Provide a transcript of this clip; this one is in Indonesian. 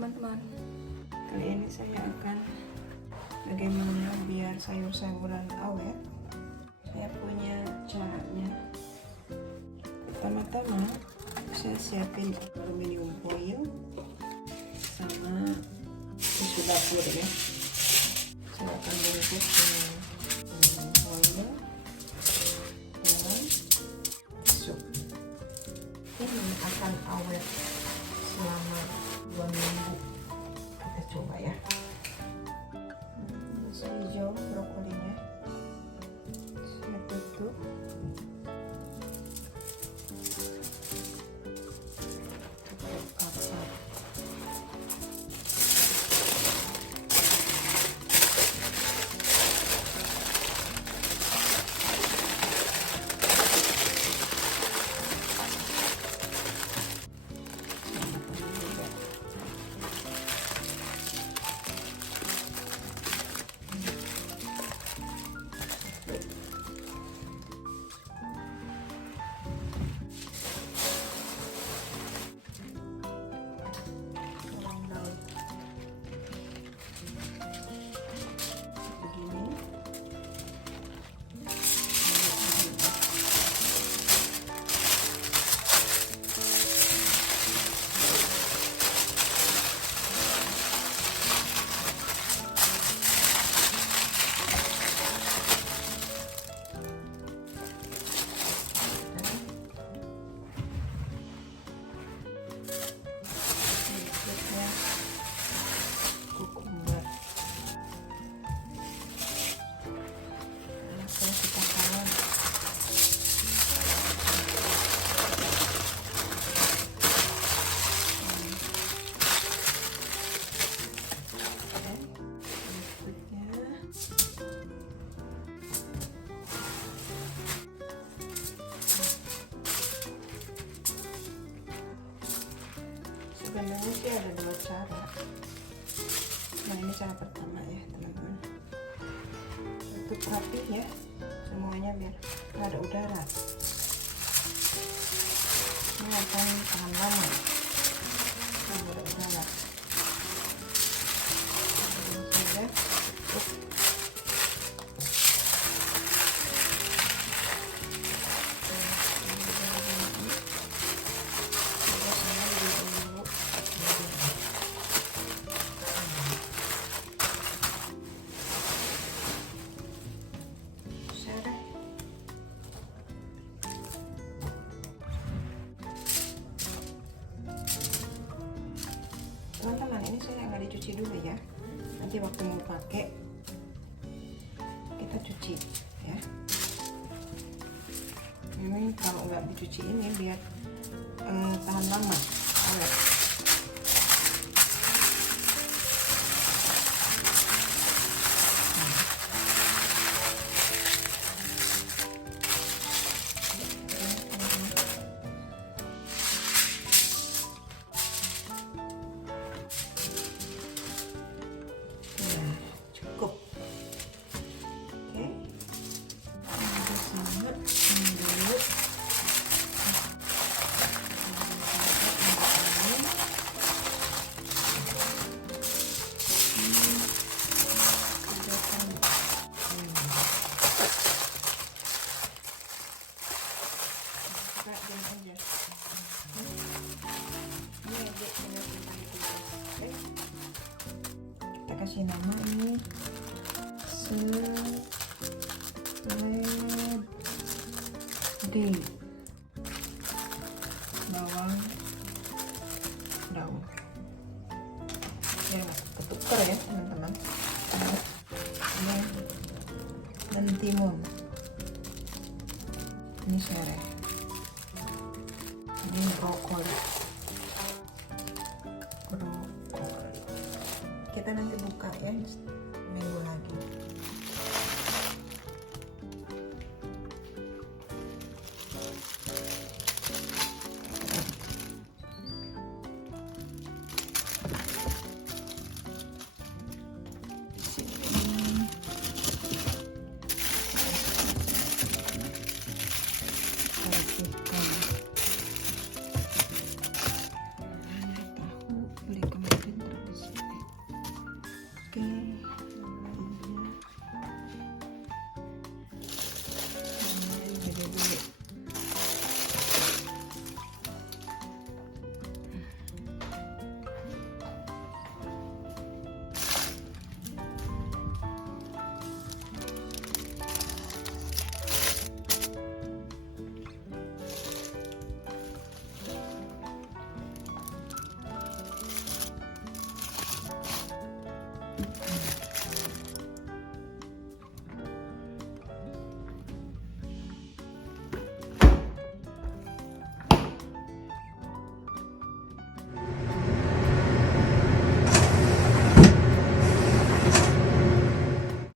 teman-teman. Kali ini saya akan bagaimana biar sayur-sayuran awet. Saya punya caranya. Pertama-tama saya siapin aluminium foil sama tisu dapur ya. Saya akan bungkus dengan aluminium foil, garam, tisu. Ini akan awet selama 2 minggu. Kita coba ya. Nasi hijau brokolinya saya tutup. Sebenarnya sih ada 2 cara. Nah, ini cara pertama ya teman-teman. Tutup rapi ya semuanya biar nggak ada udara. Ini akan tahan lama kalau ada udara. Ini sudah tutup. Teman-teman, ini saya nggak dicuci dulu ya. Nanti waktu mau pakai kita cuci ya. Ini kalau nggak dicuci ini biar tahan lama awet. Kita kasih nama ini seledri bawang daun ya, ketukar ya teman-teman. Ini mentimun, ini serai, ini brokoli. Kita nanti buka ya minggu lagi.